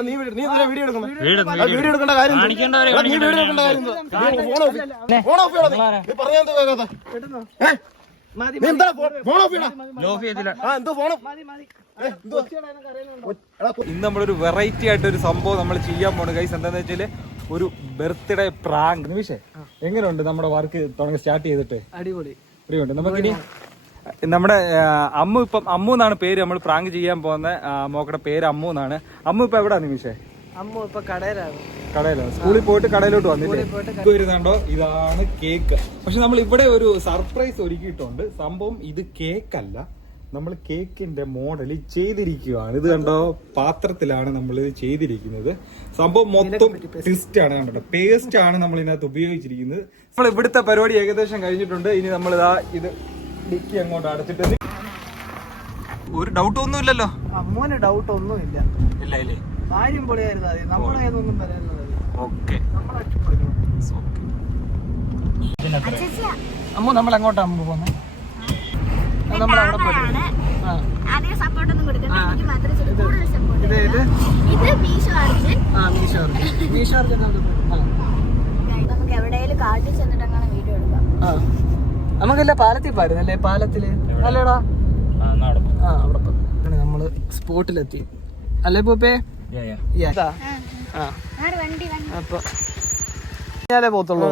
നീ വീഡിയോ- നീ video video എടുക്കേണ്ട കാര്യം നീ വീഡിയോ എടുക്കേണ്ട കാര്യം ഫോൺ ഓഫ്. ഫോൺ ഓഫ് നീ. കേൾക്കാത്തെ? എന്താ ഫോൺ ഓഫ് ആ, എന്തോ ഫോൺ? ഇന്ന് നമ്മളൊരു വെറൈറ്റി ആയിട്ട് ഒരു സംഭവം നമ്മൾ ചെയ്യാൻ പോണ്. കൈസ് എന്താന്ന് വെച്ചാൽ ഒരു ബർത്ത്ഡേ പ്രാങ്ക് നിമിഷേ എങ്ങനെയുണ്ട് നമ്മുടെ വർക്ക് തുടങ്ങി സ്റ്റാർട്ട് ചെയ്തിട്ട്? അടിപൊളി. അടിപൊളി നമുക്കിനി നമ്മുടെ അമ്മു ഇപ്പം അമ്മു എന്നാണ് പേര്. നമ്മൾ പ്രാങ്ക് ചെയ്യാൻ പോകുന്ന മോക്കടെ പേര് അമ്മു എന്നാണ്. അമ്മു ഇപ്പൊ എവിടെ നിമിഷേ? അമ്മു ഇപ്പൊ കടയിലാണ്. കടയിലാണ് സ്കൂളിൽ പോയിട്ട് കടയിലോട്ട് വന്നില്ലേ? ഇത് വരുന്നുണ്ടോ ഇതാണ് കേക്ക്. പക്ഷെ നമ്മൾ ഇവിടെ ഒരു സർപ്രൈസ് ഒരുക്കിയിട്ടുണ്ട്. സംഭവം ഇത് കേക്ക് അല്ല നമ്മൾ കേക്കിന്റെ മോഡൽ ചെയ്തിരിക്കുകയാണ്. ഇത് കണ്ടോ? പാത്രത്തിലാണ് നമ്മൾ ഇത് ചെയ്തിരിക്കുന്നത്. സംഭവം മൊത്തം ട്വിസ്റ്റ് ആണ് കണ്ടോ? പേസ്റ്റ് ആണ് നമ്മൾ ഇതിനകത്ത് ഉപയോഗിച്ചിരിക്കുന്നത്. നമ്മൾ ഇവിടുത്തെ പരിപാടി ഏകദേശം കഴിഞ്ഞിട്ടുണ്ട്. ഇനി നമ്മൾ ഇതാ ഇത് ഡിക്കി അങ്ങോട്ട് അടച്ചിട്ട് ഒരു ഡൗട്ട് ഒന്നും ഇല്ലല്ലോ. അമ്മൂന് ഡൗട്ട് ഒന്നും ഇല്ല. ഇല്ല ഇല്ലേ. കാര്യം പൊളിയായിരുന്നു മതി നമ്മുടെ കയ്യിലൊന്നും പറയാനുള്ളത് ഓക്കെ. അമ്മു നമ്മൾ എങ്ങോട്ടാ അമ്മ പോകുന്നത് നമ്മൾ അവിടെ ആ. സപ്പോർട്ട് ഒന്നും കൊടുക്കണ്ട. എനിക്ക് മാത്രമേ കൂടുതൽ സപ്പോർട്ട് ഇത് ഇത് ഇത് മീശോ അർജുൻ ആ നമുക്ക് എവിടെയെങ്കിലും കാട്ടിൽ ചെന്നിട്ടങ്ങനെ വീഡിയോ എടുക്കാം. ആ. നമുക്കല്ലേ പാലത്തിൽ പോയിരുന്നല്ലേ പാലത്തിൽ അല്ലേടാ? ആ അവിടെ. അങ്ങനെ നമ്മൾ സ്പോട്ടിലെത്തി. അല്ലേ പൂപ്പേ? ഇതാ. ആ. ആര് വണ്ടി വണ്ടി. അപ്പൊ ഞാനേ പോത്തുള്ളൂ?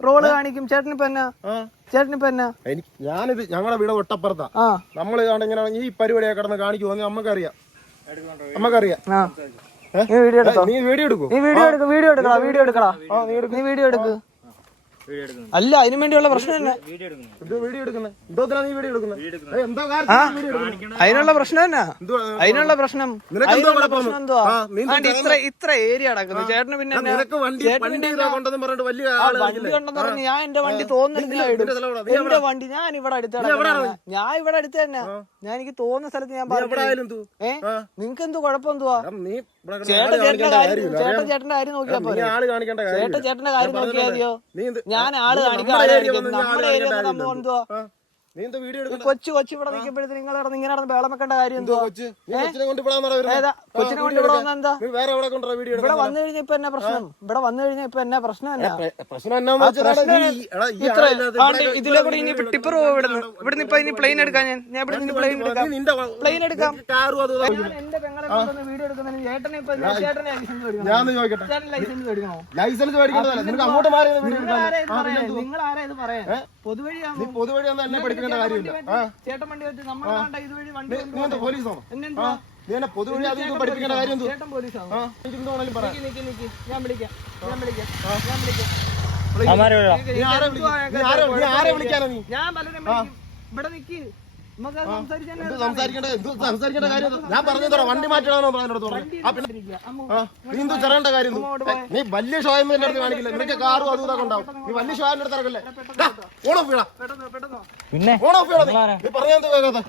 റോൾ കാണിക്കും. ചേട്ടനിപ്പ എന്നാ? ചേട്ടനിപ്പ എന്നാ? എനിക്ക് ഞാനിത് ഞങ്ങളുടെ വീട് ഒട്ടപ്പുറത്താ. നമ്മൾ ഇങ്ങനെ ഈ പരിപാടിയൊക്കെ കിടന്ന് കാണിക്കുമോ നമുക്കറിയാം നമുക്കറിയാം? നീ വീഡിയോ എടുക്കും? നീ വീഡിയോ എടുക്കും വീഡിയോ എടുക്കടാ വീഡിയോ എടുക്കടാ. നീ വീഡിയോ എടുക്ക്. അല്ല അതിനു വേണ്ടിയുള്ള പ്രശ്നം തന്നെ വീഡിയോ എടുക്കുന്നത് എന്തോ നീ വീഡിയോ എടുക്കുന്നത് എന്തോ അതിനുള്ള പ്രശ്നം തന്നെ അതിനുള്ള പ്രശ്നം. പ്രശ്നം എന്തുവാ? ഇത്ര ഇത്ര ഏരിയ അടക്കുന്നു. ചേട്ടന് പിന്നെ നിനക്ക് വണ്ടി വണ്ടി പിന്നെ കൊണ്ടെന്ന് പറഞ്ഞിട്ട് വലിയ ആ, വണ്ടി ഉണ്ടെന്ന് പറഞ്ഞ് ഞാൻ എന്റെ വണ്ടി തോന്നുന്നില്ല ഇടും. എന്റെ വണ്ടി ഞാൻ ഇവിടെ അടുത്ത്. ഞാൻ ഇവിടെ അടുത്ത് തന്നെ. ഞാൻ എനിക്ക് തോന്നുന്ന സ്ഥലത്ത് ഞാൻ പറഞ്ഞു ഏ? നിങ്ങക്ക് എന്ത് കുഴപ്പം എന്തുവാ ചേട്ടൻ ചേട്ടന്റെ കാര്യം ചേട്ടൻ? ചേട്ടന്റെ കാര്യം നോക്കിയാ നീ ആൾ കാണിക്കേണ്ട ചേട്ടൻ. ചേട്ടന്റെ കാര്യം ഞാൻ നോക്കിയാ മതിയോ? ഞാൻ ആൾ കാണിക്കാൻ കൊച്ചു കൊച്ചു ഇവിടെ നിൽക്കുമ്പോഴത്തെ നിങ്ങൾ കിടന്ന് ഇങ്ങനെ നടന്ന് വേളം വെക്കേണ്ട കാര്യം എന്തോ കൊച്ചിനെ കൊണ്ട് ഇവിടെ വന്ന എന്താ നീ വേറെ എവിടെ കൊണ്ടുവരാ വീഡിയോ ഇവിടെ എടുക്കാൻ? വന്നു കഴിഞ്ഞാ ഇപ്പൊ എന്നാ പ്രശ്നം? ഇവിടെ വന്നു കഴിഞ്ഞാ ഇപ്പൊ എന്നാ പ്രശ്നം ഇതിലെ കൂടി ഇനി ടിപ്പർ പോകും ഇവിടെ ഇപ്പൊ ഇനി പ്ലെയിൻ എടുക്കാൻ ഞാൻ ഞാൻ ഇവിടെ നിന്ന് പ്ലെയിൻ എടുക്കാം. പ്ലെയിൻ എടുക്കാം. എന്റെ പെങ്ങളെ ഞാൻ ചോദിക്കട്ടെ? ലൈസൻസ് മേടിക്കണോ? ലൈസൻസ് മേടിക്കേണ്ടതല്ല നിനക്ക് അങ്ങോട്ട് മാറി നിങ്ങൾ ആരാ ഇത് പറയാൻ? പൊതുവഴി നീ പൊതുവഴി ഒന്നും എന്നെ പഠിപ്പിക്കേണ്ട കാര്യമില്ല. ചേട്ടൻ വണ്ടി വെച്ച് നമ്മൾ ഇതുവഴി വണ്ടി നീ- പോലീസാണോ? എന്നെന്തുവാ? നീ എന്നെ പൊതുവഴി അതും പഠിപ്പിക്കേണ്ട കാര്യം ചേട്ടൻ പോലീസാണോ? ഞാൻ വിളിക്കാം. ഞാൻ വിളിക്കാം. ഞാൻ വിളിക്കാം. ഞാൻ പലരും ഇവിടെ എന്ത് സംസാരിക്കേണ്ട എന്ത് സംസാരിക്കേണ്ട കാര്യം എന്ത്? ഞാൻ പറഞ്ഞതോടാ വണ്ടി മാറ്റണമെന്നോ പറഞ്ഞു ആ, നീ എന്തോ ചെറേണ്ട കാര്യം നീ വലിയ ഷോയൊന്നും എന്റെ അടുത്ത് കാണിക്കില്ല. നിനക്ക് കാറും അതും ഇതൊക്കെ ഉണ്ടാവും നീ വലിയ ഷോ എടുത്ത് അടുത്ത് ഇറക്കല്ലേ. ഓൺ ഓഫ് ചെയ്യടാ പെട്ടെന്ന് പെട്ടെന്ന്. പിന്നെ? ഓൺ ഓഫ് ചെയ്യടാ നീ. നീ പറഞ്ഞാ എന്തോ കേൾക്കാത്ത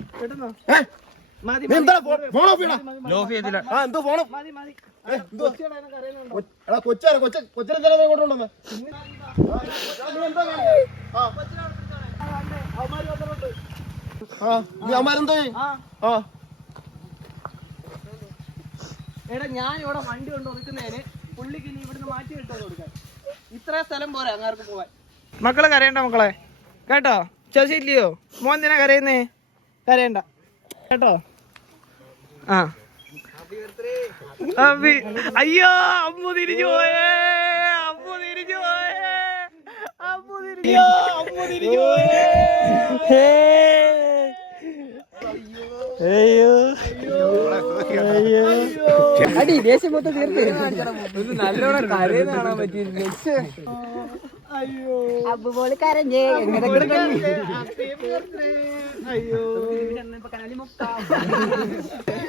കൊച്ചാണ് കൊച്ച കൊച്ചിനെ കൊണ്ടുണ്ടെന്ന് നീ എന്താ കാണിച്ചത്? ആ. ആ നീ ആ. എടാ ഞാൻ ഇവിടെ വണ്ടി കൊണ്ട് ഒതുക്കുന്നതിന് പുള്ളിക്ക് ഇനി ഇവിടുന്ന് മാറ്റി വിട്ടത് കൊടുക്കാൻ ഇത്ര സ്ഥലം പോരാ അങ്ങാർക്ക് പോവാൻ. മക്കളെ കരയണ്ട മക്കളെ. കേട്ടോ? ചോദിച്ചില്ലയോ മോൻ എന്തിനാ കരയുന്നേ? കരയണ്ട. കേട്ടോ? ആ. അമ്മി അയ്യോ അമ്മു തിരിച്ചു പോയേ. അമ്മു തിരിച്ചു പോയേ. അമ്മു തിരിച്ചു അമ്മു തിരിച്ചു പോയേ. അയ്യോ. അടി ദേശം മൊത്തം തീർത്ത് നല്ലോണം കരയുന്ന കാണാൻ പറ്റിയിരുന്നു അയ്യോ. കരഞ്ഞേ അയ്യോ.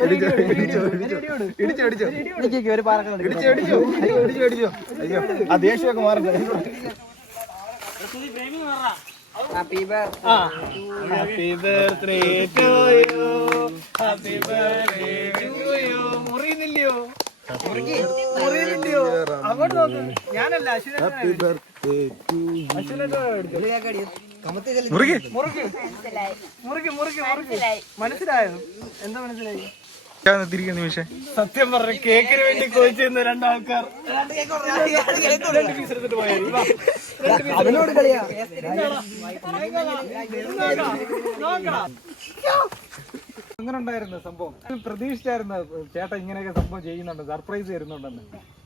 ഒരു ആ ദേഷ്യമൊക്കെ മാറട്ടെ happy birthday happy birthday to you മുറിയുന്നില്ലയോ മുറിയുന്നില്ലയോ അങ്ങോട്ട് നോക്ക് ഞാനല്ല അശ്വിനെ അശ്വിനെ മുറുകി മുറുക്ക് മനസ്സിലായി എന്താ മനസ്സിലായി നിമിഷം സത്യം പറഞ്ഞ കേക്കിന് വേണ്ടി കോച്ചിരുന്ന രണ്ടാൾക്കാർ രണ്ട് പീസ് എടുത്തിട്ട് പോയാൽ അവനോട് കളിയാ എങ്ങനെ ഉണ്ടായിരുന്നു സംഭവം. പ്രതീക്ഷിച്ചായിരുന്നു ചേട്ടൻ ഇങ്ങനെയൊക്കെ സംഭവം ചെയ്യുന്നുണ്ട് സർപ്രൈസ് തരുന്നുണ്ടെന്ന്.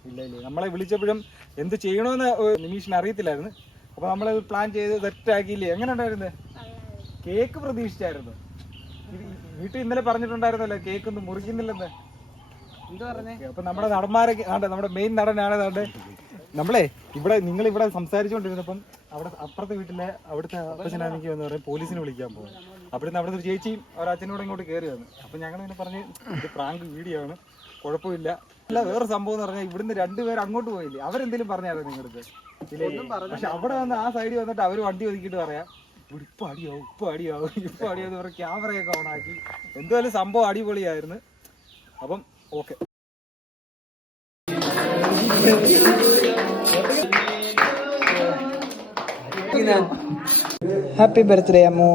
ഇല്ല ഇല്ല. നമ്മളെ വിളിച്ചപ്പോഴും എന്ത് ചെയ്യണമെന്ന് നിമീഷിന് അറിയത്തില്ലായിരുന്നു. അപ്പൊ നമ്മൾ പ്ലാൻ ചെയ്ത് സെറ്റാക്കിയില്ലേ? എങ്ങനെ ഉണ്ടായിരുന്നു? കേക്ക് പ്രതീക്ഷിച്ചായിരുന്നു. വീട്ടിൽ ഇന്നലെ പറഞ്ഞിട്ടുണ്ടായിരുന്നല്ലോ കേക്ക് ഒന്നും മുറിക്കുന്നില്ലെന്ന്. അപ്പൊ നമ്മുടെ നടന്മാരൊക്കെ നമ്മുടെ മെയിൻ നടനാണ് നമ്മളെ ഇവിടെ നിങ്ങൾ ഇവിടെ സംസാരിച്ചുകൊണ്ടിരുന്നപ്പം അവിടെ അപ്പുറത്തെ വീട്ടിലെ അവിടുത്തെ അപ്പച്ചനാണെങ്കിൽ എന്ന് പറയും പോലീസിനെ വിളിക്കാൻ പോകും അവിടുന്ന് അവിടുത്തെ ഒരു ചേച്ചിയും ഒരച്ഛനോട് ഇങ്ങോട്ട് കയറി വന്നു. അപ്പൊ ഞങ്ങൾ ഇങ്ങനെ പറഞ്ഞ് ഇത് പ്രാങ്ക് വീഡിയോ ആണ് കുഴപ്പമില്ല. അല്ല വേറെ സംഭവം എന്ന് പറഞ്ഞാൽ ഇവിടുന്ന് രണ്ടുപേർ അങ്ങോട്ട് പോയില്ലേ? അവരെന്തെങ്കിലും പറഞ്ഞായിരുന്നു നിങ്ങൾക്ക് പക്ഷെ അവിടെ വന്ന് ആ സൈഡിൽ വന്നിട്ട് അവർ വണ്ടി ഒതുക്കിയിട്ട് പറയാം ഇവിടെ ഇപ്പൊ അടിയാവും ഇപ്പൊ അടിയാവും ഇപ്പൊ അടിയാവും പറഞ്ഞ ക്യാമറയൊക്കെ ഓണാക്കി എന്തായാലും സംഭവം അടിപൊളിയായിരുന്നു. അപ്പം ഓക്കെ ഹാപ്പി ബർത്ത്ഡേ അമ്മോ